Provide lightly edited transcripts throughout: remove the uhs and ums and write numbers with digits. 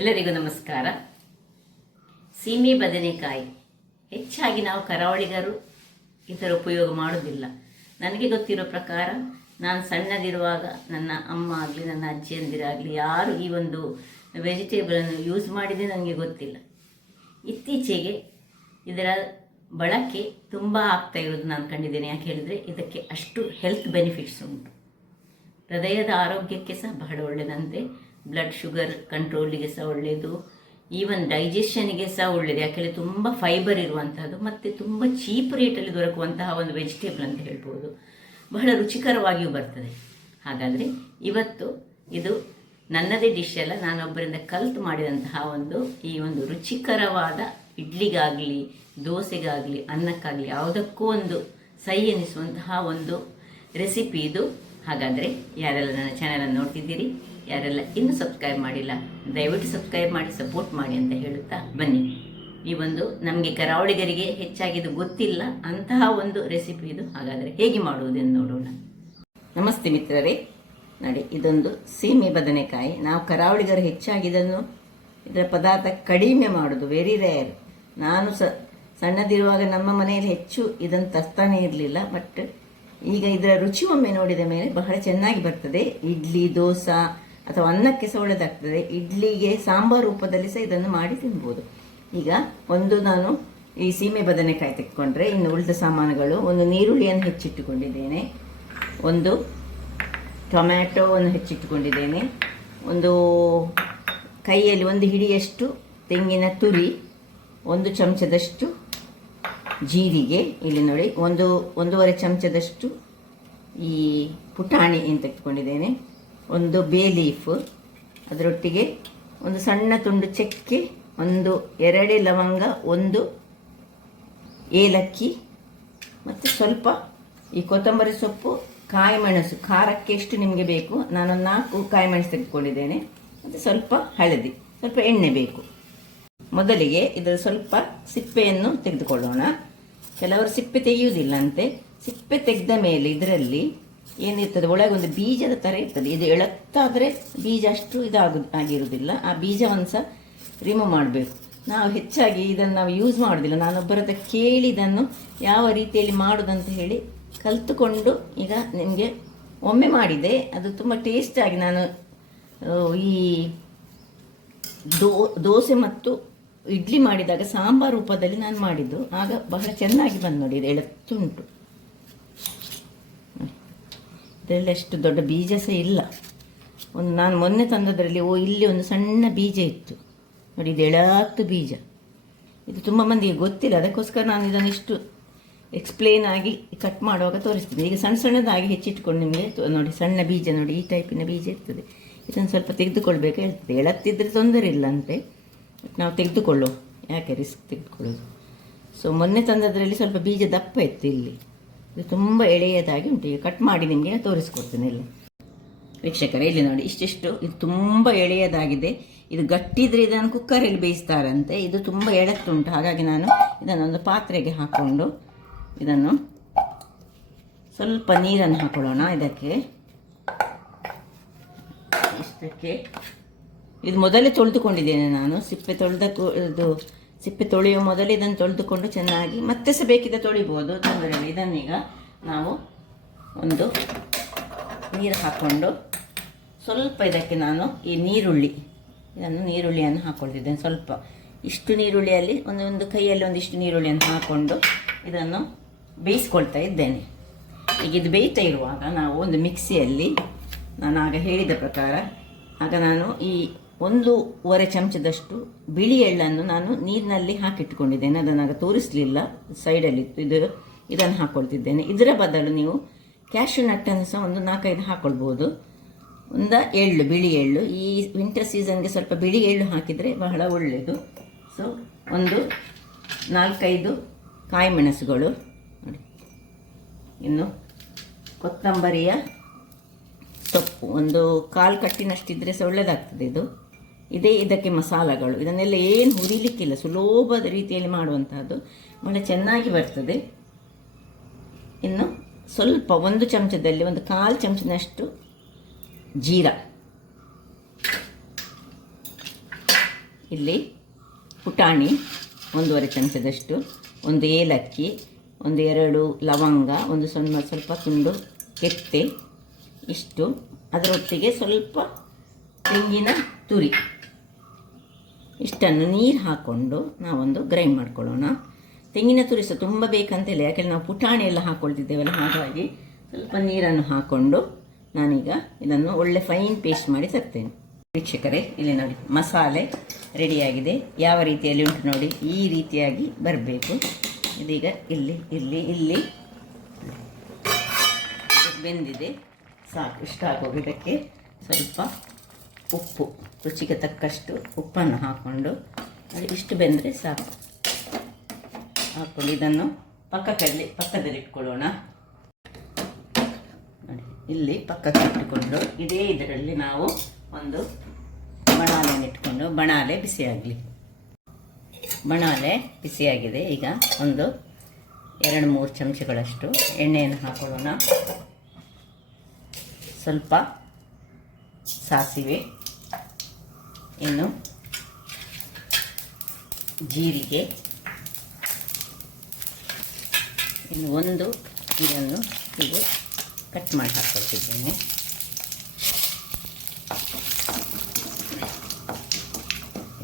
ಎಲ್ಲರಿಗೂ ನಮಸ್ಕಾರ. ಸೀಮೆ ಬದನೆಕಾಯಿ ಹೆಚ್ಚಾಗಿ ನಾವು ಕರಾವಳಿಗರು ಇದರ ಉಪಯೋಗ ಮಾಡೋದಿಲ್ಲ. ನನಗೆ ಗೊತ್ತಿರೋ ಪ್ರಕಾರ ನಾನು ಸಣ್ಣದಿರುವಾಗ ನನ್ನ ಅಮ್ಮ ಆಗಲಿ ನನ್ನ ಅಜ್ಜಿಯಂದಿರಾಗಲಿ ಯಾರು ಈ ಒಂದು ವೆಜಿಟೇಬಲನ್ನು ಯೂಸ್ ಮಾಡಿದೆ ನನಗೆ ಗೊತ್ತಿಲ್ಲ. ಇತ್ತೀಚೆಗೆ ಇದರ ಬಳಕೆ ತುಂಬ ಆಗ್ತಾ ಇರೋದು ನಾನು ಕಂಡಿದ್ದೇನೆ. ಯಾಕೆ ಹೇಳಿದರೆ ಇದಕ್ಕೆ ಅಷ್ಟು ಹೆಲ್ತ್ ಬೆನಿಫಿಟ್ಸ್ ಉಂಟು. ಹೃದಯದ ಆರೋಗ್ಯಕ್ಕೆ ಸಹ ಬಹಳ ಒಳ್ಳೆಯದಂತೆ, ಬ್ಲಡ್ ಶುಗರ್ ಕಂಟ್ರೋಲಿಗೆ ಸಹ ಒಳ್ಳೆಯದು, ಈವನ್ ಡೈಜೆಷನ್ಗೆ ಸಹ ಒಳ್ಳೆಯದು. ಯಾಕೆಂದರೆ ತುಂಬ ಫೈಬರ್ ಇರುವಂತಹದ್ದು ಮತ್ತು ತುಂಬ ಚೀಪ್ ರೇಟಲ್ಲಿ ದೊರಕುವಂತಹ ಒಂದು ವೆಜಿಟೇಬಲ್ ಅಂತ ಹೇಳ್ಬೋದು. ಬಹಳ ರುಚಿಕರವಾಗಿಯೂ ಬರ್ತದೆ. ಹಾಗಾದರೆ ಇವತ್ತು ಇದು ನನ್ನದೇ ಡಿಶ್ ಅಲ್ಲ, ನಾನೊಬ್ಬರಿಂದ ಕಲಿತು ಮಾಡಿದಂತಹ ಈ ಒಂದು ರುಚಿಕರವಾದ ಇಡ್ಲಿಗಾಗಲಿ ದೋಸೆಗಾಗಲಿ ಅನ್ನಕ್ಕಾಗಲಿ ಯಾವುದಕ್ಕೂ ಒಂದು ಸೈ ಎನಿಸುವಂತಹ ಒಂದು ರೆಸಿಪಿ ಇದು. ಹಾಗಾದರೆ ಯಾರೆಲ್ಲ ನನ್ನ ಚಾನಲನ್ನು ನೋಡ್ತಿದ್ದೀರಿ, ಯಾರೆಲ್ಲ ಇನ್ನೂ ಸಬ್ಸ್ಕ್ರೈಬ್ ಮಾಡಿಲ್ಲ ದಯವಿಟ್ಟು ಸಬ್ಸ್ಕ್ರೈಬ್ ಮಾಡಿ ಸಪೋರ್ಟ್ ಮಾಡಿ ಅಂತ ಹೇಳುತ್ತಾ ಬನ್ನಿ. ಈ ಒಂದು ನಮಗೆ ಕರಾವಳಿಗರಿಗೆ ಹೆಚ್ಚಾಗಿದ್ದು ಗೊತ್ತಿಲ್ಲ ಅಂತಹ ಒಂದು ರೆಸಿಪಿ ಇದು. ಹಾಗಾದರೆ ಹೇಗೆ ಮಾಡುವುದೆಂದು ನೋಡೋಣ. ನಮಸ್ತೆ ಮಿತ್ರರೇ, ನೋಡಿ ಇದೊಂದು ಸೀಮೆ ಬದನೆಕಾಯಿ. ನಾವು ಕರಾವಳಿಗರು ಹೆಚ್ಚಾಗಿ ಇದರ ಪದಾರ್ಥ ಕಡಿಮೆ ಮಾಡೋದು, ವೆರಿ ರೇರ್. ನಾನು ಸಣ್ಣದಿರುವಾಗ ನಮ್ಮ ಮನೆಯಲ್ಲಿ ಹೆಚ್ಚು ಇದನ್ನು ತರ್ತಾನೆ ಇರಲಿಲ್ಲ. ಬಟ್ ಈಗ ಇದರ ರುಚಿ ಒಮ್ಮೆ ನೋಡಿದ ಮೇಲೆ ಬಹಳ ಚೆನ್ನಾಗಿ ಬರ್ತದೆ. ಇಡ್ಲಿ ದೋಸೆ ಅಥವಾ ಅನ್ನಕ್ಕೆ ಸಹ ಒಳ್ಳೆದಾಗ್ತದೆ. ಇಡ್ಲಿಗೆ ಸಾಂಬಾರು ರೂಪದಲ್ಲಿ ಸಹ ಇದನ್ನು ಮಾಡಿ ತಿನ್ಬೋದು. ಈಗ ನಾನು ಈ ಸೀಮೆ ಬದನೆಕಾಯಿ ತೆಗೆದುಕೊಂಡ್ರೆ ಇನ್ನು ಉಳಿದ ಸಾಮಾನುಗಳು, ಒಂದು ನೀರುಳ್ಳಿಯನ್ನು ಹೆಚ್ಚಿಟ್ಟುಕೊಂಡಿದ್ದೇನೆ, ಒಂದು ಟೊಮ್ಯಾಟೊವನ್ನು ಹೆಚ್ಚಿಟ್ಟುಕೊಂಡಿದ್ದೇನೆ, ಒಂದು ಕೈಯಲ್ಲಿ ಒಂದು ಹಿಡಿಯಷ್ಟು ತೆಂಗಿನ ತುರಿ, ಒಂದು ಚಮಚದಷ್ಟು ಜೀರಿಗೆ, ಇಲ್ಲಿ ನೋಡಿ ಒಂದೂವರೆ ಚಮಚದಷ್ಟು ಈ ಪುಟಾಣಿ ಏನು ತೆಗೆದುಕೊಂಡಿದ್ದೇನೆ, ಒಂದು ಬೇ ಲೀಫ್, ಅದರೊಟ್ಟಿಗೆ ಒಂದು ಸಣ್ಣ ತುಂಡು ಚಕ್ಕೆ, ಒಂದು 2 ಲವಂಗ, ಒಂದು ಏಲಕ್ಕಿ, ಮತ್ತು ಸ್ವಲ್ಪ ಈ ಕೊತ್ತಂಬರಿ ಸೊಪ್ಪು, ಕಾಯಿ ಮೆಣಸು, ಖಾರಕ್ಕೆ ಎಷ್ಟು ನಿಮಗೆ ಬೇಕು. ನಾನೊಂದು 4 ಕಾಯಿ ಮೆಣಸು ತೆಗೆದುಕೊಂಡಿದ್ದೇನೆ, ಮತ್ತು ಸ್ವಲ್ಪ ಹಳದಿ, ಸ್ವಲ್ಪ ಎಣ್ಣೆ ಬೇಕು. ಮೊದಲಿಗೆ ಇದರ ಸ್ವಲ್ಪ ಸಿಪ್ಪೆಯನ್ನು ತೆಗೆದುಕೊಳ್ಳೋಣ. ಕೆಲವರು ಸಿಪ್ಪೆ ತೆಗೆಯುವುದಿಲ್ಲಂತೆ. ಸಿಪ್ಪೆ ತೆಗೆದ ಮೇಲೆ ಇದರಲ್ಲಿ ಏನಿರ್ತದೆ, ಒಳಗೆ ಒಂದು ಬೀಜದ ಥರ ಇರ್ತದೆ. ಇದು ಎಳತ್ತಾದರೆ ಬೀಜ ಅಷ್ಟು ಆಗಿರುವುದಿಲ್ಲ. ಆ ಬೀಜವನ್ನು ಸಹ ರಿಮೂವ್ ಮಾಡಬೇಕು. ನಾವು ಹೆಚ್ಚಾಗಿ ಇದನ್ನು ಯೂಸ್ ಮಾಡೋದಿಲ್ಲ. ನಾನೊಬ್ಬರದ ಕೇಳಿ ಇದನ್ನು ಯಾವ ರೀತಿಯಲ್ಲಿ ಮಾಡೋದಂತ ಹೇಳಿ ಕಲಿತುಕೊಂಡು ಈಗ ನಿಮಗೆ ಒಮ್ಮೆ ಮಾಡಿದೆ. ಅದು ತುಂಬ ಟೇಸ್ಟಾಗಿ ನಾನು ಈ ದೋಸೆ ಮತ್ತು ಇಡ್ಲಿ ಮಾಡಿದಾಗ ಸಾಂಬಾರು ರೂಪದಲ್ಲಿ ನಾನು ಮಾಡಿದ್ದು. ಆಗ ಬಹಳ ಚೆನ್ನಾಗಿ ಬಂದು ನೋಡಿ, ಇದು ಎಳತ್ತುಂಟು. ಇದೆಲ್ಲ ಎಷ್ಟು ದೊಡ್ಡ ಬೀಜ ಸಹ ಇಲ್ಲ. ನಾನು ಮೊನ್ನೆ ತಂದದ್ರಲ್ಲಿ ಇಲ್ಲಿ ಒಂದು ಸಣ್ಣ ಬೀಜ ಇತ್ತು ನೋಡಿ, ಇದು ಎಳತ್ತು ಬೀಜ. ಇದು ತುಂಬ ಮಂದಿಗೆ ಗೊತ್ತಿಲ್ಲ, ಅದಕ್ಕೋಸ್ಕರ ನಾನು ಇದನ್ನು ಇಷ್ಟು ಎಕ್ಸ್ಪ್ಲೇನ್ ಆಗಿ ಕಟ್ ಮಾಡುವಾಗ ತೋರಿಸ್ತೀನಿ. ಈಗ ಸಣ್ಣ ಸಣ್ಣದಾಗಿ ಹೆಚ್ಚಿಟ್ಕೊಂಡು ನಿಮಗೆ ನೋಡಿ, ಸಣ್ಣ ಬೀಜ ನೋಡಿ, ಈ ಟೈಪಿನ ಬೀಜ ಇರ್ತದೆ. ಇದನ್ನು ಸ್ವಲ್ಪ ತೆಗೆದುಕೊಳ್ಬೇಕು ಹೇಳ್ತದೆ. ಎಳತ್ತಿದ್ರೆ ತೊಂದರೆ ಇಲ್ಲ ಅಂತೆ, ನಾವು ತೆಗೆದುಕೊಳ್ಳೋ, ಯಾಕೆ ರಿಸ್ಕ್ ತೆಗೆದುಕೊಳ್ಳೋದು. ಸೊ ಮೊನ್ನೆ ತಂದದ್ರಲ್ಲಿ ಸ್ವಲ್ಪ ಬೀಜ ದಪ್ಪ ಇತ್ತು. ಇಲ್ಲಿ ಇದು ತುಂಬ ಎಳೆಯದಾಗಿ ಉಂಟು. ಈಗ ಕಟ್ ಮಾಡಿ ನಿಮಗೆ ತೋರಿಸ್ಕೊಡ್ತೇನೆ. ಇಲ್ಲಿ ವೀಕ್ಷಕರೇ, ಇಲ್ಲಿ ನೋಡಿ ಇಷ್ಟಿಷ್ಟು, ಇದು ತುಂಬ ಎಳೆಯದಾಗಿದೆ. ಇದು ಗಟ್ಟಿದ್ರೆ ಇದನ್ನು ಕುಕ್ಕರಲ್ಲಿ ಬೇಯಿಸ್ತಾರಂತೆ. ಇದು ತುಂಬ ಎಳತ್ತುಂಟು. ಹಾಗಾಗಿ ನಾನು ಇದನ್ನೊಂದು ಪಾತ್ರೆಗೆ ಹಾಕ್ಕೊಂಡು ಇದನ್ನು ಸ್ವಲ್ಪ ನೀರನ್ನು ಹಾಕೊಳ್ಳೋಣ. ಇಷ್ಟಕ್ಕೆ ಇದು ಮೊದಲೇ ತೊಳೆದುಕೊಂಡಿದ್ದೇನೆ ನಾನು. ಸಿಪ್ಪೆ ತೊಳೆಯುವ ಮೊದಲೇ ಇದನ್ನು ತೊಳೆದುಕೊಂಡು ಚೆನ್ನಾಗಿ, ಮತ್ತೆ ಸಹ ಬೇಕಿದ್ದ ತೊಳಿಬೋದು, ತೊಂದರೆ ಇಲ್ಲ. ಇದನ್ನೀಗ ನಾವು ಒಂದು ನೀರು ಹಾಕ್ಕೊಂಡು ಸ್ವಲ್ಪ ಇದಕ್ಕೆ ನಾನು ಈ ನೀರುಳ್ಳಿಯನ್ನು ಹಾಕ್ಕೊಳ್ತಿದ್ದೇನೆ. ಸ್ವಲ್ಪ ಇಷ್ಟು ನೀರುಳ್ಳಿಯಲ್ಲಿ ಒಂದು ಕೈಯಲ್ಲಿ ಒಂದಿಷ್ಟು ನೀರುಳ್ಳಿಯನ್ನು ಹಾಕ್ಕೊಂಡು ಇದನ್ನು ಬೇಯಿಸ್ಕೊಳ್ತಾ ಇದ್ದೇನೆ. ಈಗ ಇದು ಬೇಯ್ತಾ ಇರುವಾಗ ನಾವು ಒಂದು ಮಿಕ್ಸಿಯಲ್ಲಿ, ನಾನು ಆಗ ಹೇಳಿದ ಪ್ರಕಾರ, ಆಗ ನಾನು ಈ 1.5 ಚಮಚದಷ್ಟು ಬಿಳಿ ಎಳ್ಳನ್ನು ನಾನು ನೀರಿನಲ್ಲಿ ಹಾಕಿಟ್ಟುಕೊಂಡಿದ್ದೇನೆ. ಅದನ್ನು ಆಗ ತೋರಿಸಲಿಲ್ಲ, ಸೈಡಲ್ಲಿತ್ತು. ಇದನ್ನು ಹಾಕ್ಕೊಳ್ತಿದ್ದೇನೆ. ಇದರ ಬದಲು ನೀವು ಕ್ಯಾಶ್ಯೂ ನಟ್ಟನ್ನು ಸಹ ಒಂದು 4-5 ಹಾಕ್ಕೊಳ್ಬೋದು. ಬಿಳಿ ಎಳ್ಳು, ಈ ವಿಂಟರ್ ಸೀಸನ್ಗೆ ಸ್ವಲ್ಪ ಬಿಳಿ ಎಳ್ಳು ಹಾಕಿದರೆ ಬಹಳ ಒಳ್ಳೆಯದು. ಸೊ ಒಂದು 4-5 ಕಾಯಿ ಮೆಣಸುಗಳು ನೋಡಿ, ಇನ್ನು ಕೊತ್ತಂಬರಿಯ ಸೊಪ್ಪು ಒಂದು 1/4 ಕಟ್ಟಿನಷ್ಟಿದ್ರೆ ಸಹ ಒಳ್ಳೆಯದಾಗ್ತದೆ. ಇದಕ್ಕೆ ಮಸಾಲಗಳು, ಇದನ್ನೆಲ್ಲ ಏನು ಹುರಿಲಿಕ್ಕಿಲ್ಲ, ಸುಲಭದ ರೀತಿಯಲ್ಲಿ ಮಾಡುವಂತಹದ್ದು, ಬಹಳ ಚೆನ್ನಾಗಿ ಬರ್ತದೆ. ಇನ್ನು ಸ್ವಲ್ಪ 1 ಚಮಚದಲ್ಲಿ 1/4 ಚಮಚದಷ್ಟು ಜೀರಾ, ಇಲ್ಲಿ ಪುಟಾಣಿ 1/2 ಚಮಚದಷ್ಟು, ಒಂದು ಏಲಕ್ಕಿ, ಒಂದು 2 ಲವಂಗ, ಒಂದು ಸ್ವಲ್ಪ ತುಂಡು ಕೆತ್ತೆ, ಇಷ್ಟು. ಅದರೊಟ್ಟಿಗೆ ಸ್ವಲ್ಪ ತೆಂಗಿನ ತುರಿ, ಇಷ್ಟನ್ನು ನೀರು ಹಾಕ್ಕೊಂಡು ನಾವೊಂದು ಗ್ರೈಂಡ್ ಮಾಡ್ಕೊಳ್ಳೋಣ. ತೆಂಗಿನ ತುರಿ ಸಹ ತುಂಬ ಬೇಕಂತಿಲ್ಲ, ಯಾಕೆಂದರೆ ನಾವು ಪುಟಾಣಿ ಎಲ್ಲ ಹಾಕ್ಕೊಳ್ತಿದ್ದೇವಲ್ಲ, ಹಾಗಾಗಿ ಸ್ವಲ್ಪ ನೀರನ್ನು ಹಾಕ್ಕೊಂಡು ನಾನೀಗ ಇದನ್ನು ಒಳ್ಳೆ ಫೈನ್ ಪೇಸ್ಟ್ ಮಾಡಿ ತರ್ತೇನೆ. ವೀಕ್ಷಕರೇ, ಇಲ್ಲಿ ನೋಡಿ ಮಸಾಲೆ ರೆಡಿಯಾಗಿದೆ. ಯಾವ ರೀತಿಯಲ್ಲಿ ಉಂಟು ನೋಡಿ, ಈ ರೀತಿಯಾಗಿ ಬರಬೇಕು. ಇದೀಗ ಇಲ್ಲಿ ಇಲ್ಲಿ ಇಲ್ಲಿ ಬೆಂದಿದೆ, ಸಾಕು. ಇಷ್ಟು ಹಾಕೋದು. ಇದಕ್ಕೆ ಸ್ವಲ್ಪ ಉಪ್ಪು, ರುಚಿಗೆ ತಕ್ಕಷ್ಟು ಉಪ್ಪನ್ನು ಹಾಕ್ಕೊಂಡು ಇಷ್ಟು ಬೆಂದರೆ ಸಾಕು. ಹಾಕ್ಕೊಂಡು ಇದನ್ನು ಪಕ್ಕದಲ್ಲಿ ಇಟ್ಕೊಳ್ಳೋಣ. ನೋಡಿ, ಇಲ್ಲಿ ಪಕ್ಕಕ್ಕೆ ಇಟ್ಟುಕೊಂಡು ಇದೇ ಇದರಲ್ಲಿ ನಾವು ಒಂದು ಬಣಾಲೆಯನ್ನು ಇಟ್ಕೊಂಡು, ಬಣಾಲೆ ಬಿಸಿಯಾಗಲಿ. ಬಣಾಲೆ ಬಿಸಿಯಾಗಿದೆ. ಈಗ ಒಂದು 2-3 ಚಮಚಗಳಷ್ಟು ಎಣ್ಣೆಯನ್ನು ಹಾಕೊಳ್ಳೋಣ. ಸ್ವಲ್ಪ ಸಾಸಿವೆ, ಇನ್ನು ಜೀರಿಗೆ, ಇನ್ನು ಒಂದು ಇದನ್ನು ಹೀಗೆ ಕಟ್ ಮಾಡಿ ಹಾಕ್ಕೊಳ್ತಿದ್ದೇನೆ.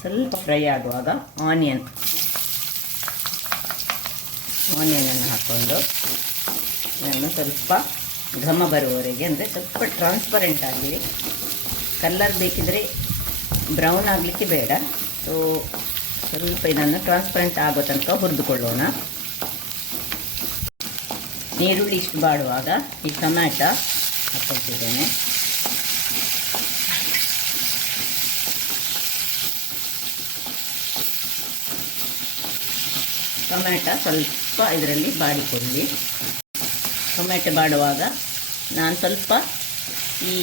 ಸ್ವಲ್ಪ ಫ್ರೈ ಆಗುವಾಗ ಆನಿಯನನ್ನು ಹಾಕ್ಕೊಂಡು ಇದನ್ನು ಸ್ವಲ್ಪ ಘಮ ಬರುವವರೆಗೆ, ಅಂದರೆ ಸ್ವಲ್ಪ ಟ್ರಾನ್ಸ್ಪರೆಂಟ್ ಆಗಲಿ. ಕಲ್ಲರ್ ಬೇಕಿದ್ರೆ ಬ್ರೌನ್ ಆಗಲಿಕ್ಕೆ ಬೇಡ. ಸೊ ಸ್ವಲ್ಪ ಇದನ್ನು ಟ್ರಾನ್ಸ್ಪರೆಂಟ್ ಆಗೋ ತನಕ ಹುರಿದುಕೊಳ್ಳೋಣ. ಈರುಳ್ಳಿ ಇಷ್ಟು ಬಾಡುವಾಗ ಈ ಟೊಮ್ಯಾಟೊ ಹಾಕ್ಕೊಳ್ತಿದ್ದೇನೆ. ಟೊಮ್ಯಾಟೊ ಸ್ವಲ್ಪ ಇದರಲ್ಲಿ ಬಾಡಿಕೊಳ್ಳಿ. ಟೊಮ್ಯಾಟೊ ಬಾಡುವಾಗ ನಾನು ಸ್ವಲ್ಪ ಈ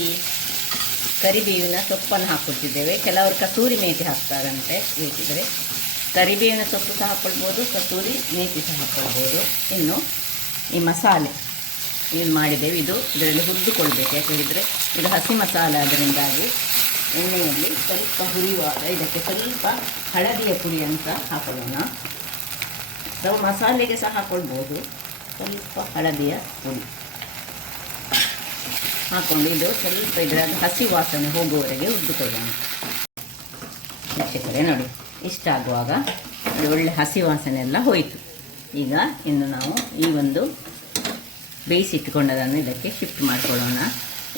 ಕರಿಬೇವಿನ ಸೊಪ್ಪನ್ನು ಹಾಕ್ಕೊಳ್ತಿದ್ದೇವೆ. ಕೆಲವರು ಕಸೂರಿ ಮೇಥಿ ಹಾಕ್ತಾರಂತೆ, ಬೇಕಿದ್ರೆ ಕರಿಬೇವಿನ ಸೊಪ್ಪು ಸಹ ಹಾಕ್ಕೊಳ್ಬೋದು, ಕಸೂರಿ ಮೇಥಿ ಸಹ ಹಾಕ್ಕೊಳ್ಬೋದು. ಇನ್ನು ಈ ಮಸಾಲೆ ಏನು ಮಾಡಿದ್ದೇವೆ ಇದರಲ್ಲಿ ಹುರಿದುಕೊಳ್ಬೇಕು. ಯಾಕೆಂದರೆ ಇದು ಹಸಿ ಮಸಾಲೆ, ಅದರಿಂದಾಗಿ ಎಣ್ಣೆಯಲ್ಲಿ ಸ್ವಲ್ಪ ಹುರಿಯುವಾಗ ಇದಕ್ಕೆ ಸ್ವಲ್ಪ ಹಳದಿಯ ಪುಡಿ ಅಂತ ಹಾಕೊಳ್ಳೋಣ. ಅಥವಾ ಮಸಾಲೆಗೆ ಸಹ ಹಾಕ್ಕೊಳ್ಬೋದು. ಸ್ವಲ್ಪ ಹಳದಿಯ ಪುಡಿ ಹಾಕ್ಕೊಂಡು ಇದು ಸ್ವಲ್ಪ ಇದರ ಹಸಿ ವಾಸನೆ ಹೋಗುವವರೆಗೆ ಹುರಿದುಕೊಳ್ಳೋಣ. ವೀಕ್ಷಕರೇ ನೋಡಿ, ಇಷ್ಟಾಗುವಾಗ ಅದು ಒಳ್ಳೆ ಹಸಿ ವಾಸನೆ ಎಲ್ಲ ಹೋಯಿತು. ಈಗ ಇನ್ನು ನಾವು ಈ ಒಂದು ಬೇಯಿಸಿಟ್ಟುಕೊಂಡದನ್ನು ಇದಕ್ಕೆ ಶಿಫ್ಟ್ ಮಾಡಿಕೊಳ್ಳೋಣ.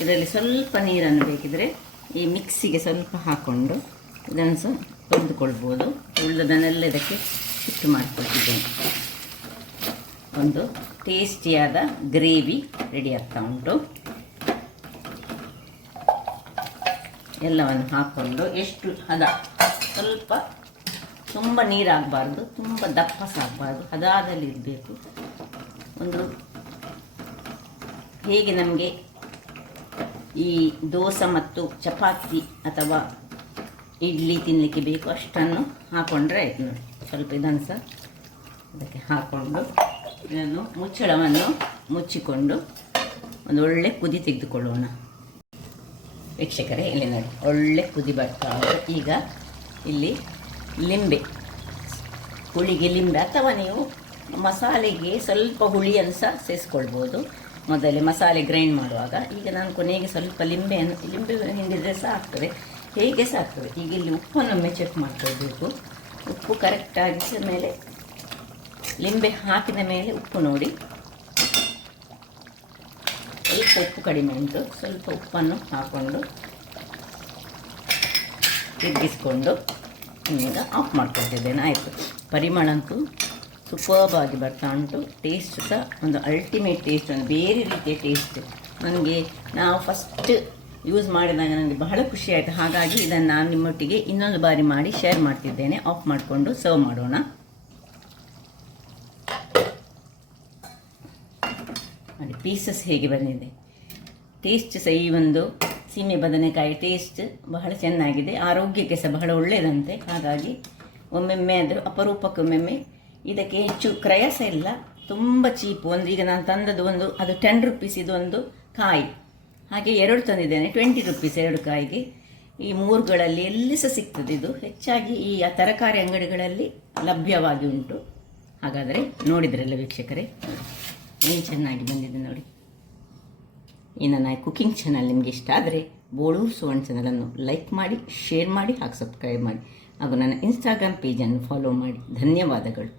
ಇದರಲ್ಲಿ ಸ್ವಲ್ಪ ನೀರನ್ನು ಬೇಕಿದ್ರೆ ಈ ಮಿಕ್ಸಿಗೆ ಸ್ವಲ್ಪ ಹಾಕ್ಕೊಂಡು ಇದನ್ನು ಸಹ ತೊಳೆದುಕೊಳ್ಬೋದು. ಉಳಿದದನ್ನೆಲ್ಲ ಇದಕ್ಕೆ ಶಿಫ್ಟ್ ಮಾಡಿಕೊಳ್ತಿದ್ದೇನೆ. ಒಂದು ಟೇಸ್ಟಿಯಾದ ಗ್ರೇವಿ ರೆಡಿ ಆಗ್ತಾ ಉಂಟು. ಎಲ್ಲವನ್ನು ಹಾಕ್ಕೊಂಡು ಎಷ್ಟು ಹದ, ಸ್ವಲ್ಪ ತುಂಬ ನೀರಾಗಬಾರ್ದು, ತುಂಬ ದಪ್ಪ ಸಾಗಬಾರ್ದು, ಹದಾದಲ್ಲಿ ಇರಬೇಕು. ಒಂದು ಹೇಗೆ ನಮಗೆ ಈ ದೋಸೆ ಮತ್ತು ಚಪಾತಿ ಅಥವಾ ಇಡ್ಲಿ ತಿನ್ನಲಿಕ್ಕೆ ಬೇಕು ಅಷ್ಟನ್ನು ಹಾಕ್ಕೊಂಡ್ರೆ ಆಯ್ತು ನೋಡಿ. ಸ್ವಲ್ಪ ಇದನ್ನು ಸಹ ಅದಕ್ಕೆ ಹಾಕ್ಕೊಂಡು ಇದನ್ನು ಮುಚ್ಚಳವನ್ನು ಮುಚ್ಚಿಕೊಂಡು ಒಂದು ಒಳ್ಳೆ ಕುದಿ ತೆಗೆದುಕೊಳ್ಳೋಣ. ವೀಕ್ಷಕರೇ, ಇಲ್ಲಿ ನೋಡಿ ಒಳ್ಳೆ ಕುದಿ ಬರ್ತಾ ಉಂಟು. ಈಗ ಇಲ್ಲಿ ಲಿಂಬೆ, ಹುಳಿಗೆ ಲಿಂಬೆ ಅಥವಾ ನೀವು ಮಸಾಲೆಗೆ ಸ್ವಲ್ಪ ಹುಳಿಯನ್ನು ಸಹ ಸೇರಿಸ್ಕೊಳ್ಬೋದು. ಮೊದಲೇ ಮಸಾಲೆ ಗ್ರೈಂಡ್ ಮಾಡುವಾಗ. ಈಗ ನಾನು ಕೊನೆಗೆ ಸ್ವಲ್ಪ ಲಿಂಬೆ ಹಿಂಡಿದರೆ ಸಹ ಆಗ್ತದೆ, ಹೇಗೆ ಸಹ ಆಗ್ತದೆ. ಈಗ ಇಲ್ಲಿ ಉಪ್ಪನ್ನೊಮ್ಮೆ ಚೆಕ್ ಮಾಡ್ಕೊಳ್ಬೇಕು. ಉಪ್ಪು ಕರೆಕ್ಟಾಗಿದ್ದ ಮೇಲೆ, ಲಿಂಬೆ ಹಾಕಿದ ಮೇಲೆ ಉಪ್ಪು ನೋಡಿ, ಸ್ವಲ್ಪ ಉಪ್ಪು ಕಡಿಮೆ ಉಂಟು. ಸ್ವಲ್ಪ ಉಪ್ಪನ್ನು ಹಾಕ್ಕೊಂಡು ತಿರುಗಿಸ್ಕೊಂಡು ಈಗ ಆಫ್ ಮಾಡ್ಕೊಳ್ತಿದ್ದೇನೆ. ಆಯಿತು. ಪರಿಮಳ ಅಂತೂ ಸೂಪರ್ಬ್ ಆಗಿ ಬರ್ತಾ ಉಂಟು. ಟೇಸ್ಟ್ ಸಹ ಒಂದು ಅಲ್ಟಿಮೇಟ್ ಟೇಸ್ಟ್, ಒಂದು ಬೇರೆ ರೀತಿಯ ಟೇಸ್ಟ್. ನನಗೆ ನಾವು ಫಸ್ಟ್ ಯೂಸ್ ಮಾಡಿದಾಗ ನನಗೆ ಬಹಳ ಖುಷಿ ಆಯಿತು. ಹಾಗಾಗಿ ಇದನ್ನು ನಾನು ನಿಮ್ಮೊಟ್ಟಿಗೆ ಇನ್ನೊಂದು ಬಾರಿ ಮಾಡಿ ಶೇರ್ ಮಾಡ್ತಿದ್ದೇನೆ. ಆಫ್ ಮಾಡಿಕೊಂಡು ಸರ್ವ್ ಮಾಡೋಣ. ನೋಡಿ ಪೀಸಸ್ ಹೇಗೆ ಬಂದಿದೆ. ಟೇಸ್ಟ್ ಸಹ ಈ ಒಂದು ಸೀಮೆ ಬದನೆಕಾಯಿ ಟೇಸ್ಟ್ ಬಹಳ ಚೆನ್ನಾಗಿದೆ. ಆರೋಗ್ಯಕ್ಕೆ ಸಹ ಬಹಳ ಒಳ್ಳೆಯದಂತೆ. ಹಾಗಾಗಿ ಒಮ್ಮೊಮ್ಮೆ ಆದರೂ ಅಪರೂಪಕ್ಕೊಮ್ಮೆ, ಇದಕ್ಕೆ ಹೆಚ್ಚು ಕ್ರಯ ಸಹ ಇಲ್ಲ, ತುಂಬ ಚೀಪು. ಒಂದು ಈಗ ನಾನು ತಂದದ್ದು ಒಂದು ಅದು 10 ರೂಪೀಸ್ ಇದೊಂದು ಕಾಯಿ, ಹಾಗೆ 2 ತಂದಿದ್ದೇನೆ 20 ರೂಪೀಸ್ 2 ಕಾಯಿಗೆ. ಈ ಮೂರುಗಳಲ್ಲಿ ಎಲ್ಲಿ ಸಹ ಸಿಗ್ತದೆ. ಇದು ಹೆಚ್ಚಾಗಿ ಈ ತರಕಾರಿ ಅಂಗಡಿಗಳಲ್ಲಿ ಲಭ್ಯವಾಗಿ ಉಂಟು. ಹಾಗಾದರೆ ನೋಡಿದ್ರಲ್ಲ ವೀಕ್ಷಕರೇ, ಏನು ಚೆನ್ನಾಗಿ ಬಂದಿದೆ ನೋಡಿ. ಈ ನನ್ನ ಕುಕಿಂಗ್ ಚಾನಲ್ ನಿಮಗೆ ಇಷ್ಟ ಆದರೆ ಬೋಳೂರು ಸುವರ್ಣ ಚಾನಲನ್ನು ಲೈಕ್ ಮಾಡಿ, ಶೇರ್ ಮಾಡಿ ಹಾಗೂ ಸಬ್ಸ್ಕ್ರೈಬ್ ಮಾಡಿ ಹಾಗೂ ನನ್ನ ಇನ್ಸ್ಟಾಗ್ರಾಮ್ ಪೇಜನ್ನು ಫಾಲೋ ಮಾಡಿ. ಧನ್ಯವಾದಗಳು.